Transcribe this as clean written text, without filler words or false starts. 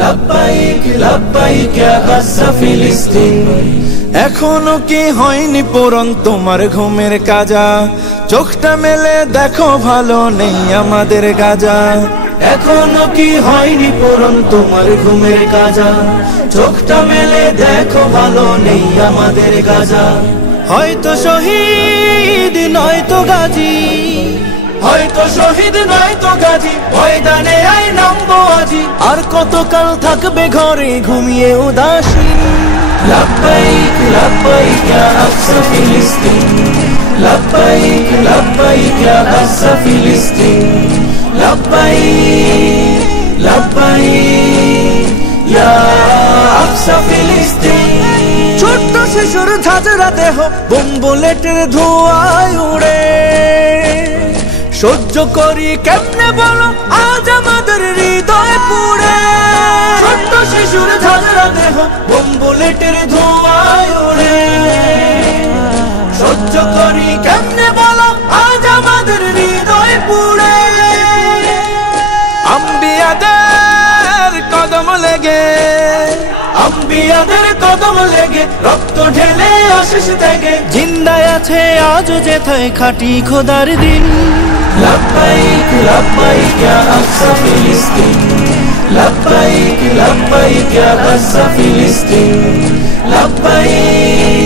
লাব্বাইক লাব্বাইক ইয়া গাজ্জা ফিলিস্তিন। এখনো কি হয়নি পূরণ তোমার ঘুমের কাজা? চোখটা মেলে দেখো ভালো নেই আমাদের গাজা। এখনো কি হয়নি পূরণ তোমার ঘুমের কাজা? চোখটা মেলে দেখো ভালো নেই আমাদের গাজা। হয়তো শহীদ নয়তো গাজী, হয়তো শহীদ নয়তো গাজী, ময়দানে আই নামবো আজি। আর কতকাল থাকবে ঘরে ঘুমিয়ে উদাসীন? লাব্বাইক লাব্বাইক ইয়া আকসা ফিলিস্তিন। লাব্বাইক লাব্বাইক ইয়া গাজ্জা ফিলিস্তিন। লাব্বাইক লাব্বাইক ইয়া আকসা ফিলিস্তিন। ছোট্ট শিশুর ঝাঁঝরা দেহ বোম বুলেটের ধোঁয়ায় উড়ে, সহ্য করি কেমনে বলো আজ আমাদের হৃদয় পুড়ে। ছোট্ট শিশুর ঝাঁঝরা দেহ বোম বুলেটের ধোঁয়ায় উড়ে, সহ্য করি কেমনে বলো আজ আমাদের হৃদয় পুড়ে। আম্বিয়াদের কদম লেগে, আম্বিয়াদের কদম লেগে রক্ত ঢেলে আশিস ত্যাগে জিন্দায় আছে আজ যেথায় খাঁটি খোদার দিন। লাব্বাইক লাব্বাইক ইয়া আকসা ফিলিস্তিন। লাব্বাইক লাব্বাইক ইয়া গাজ্জা ফিলিস্তিন। লাব্বাইক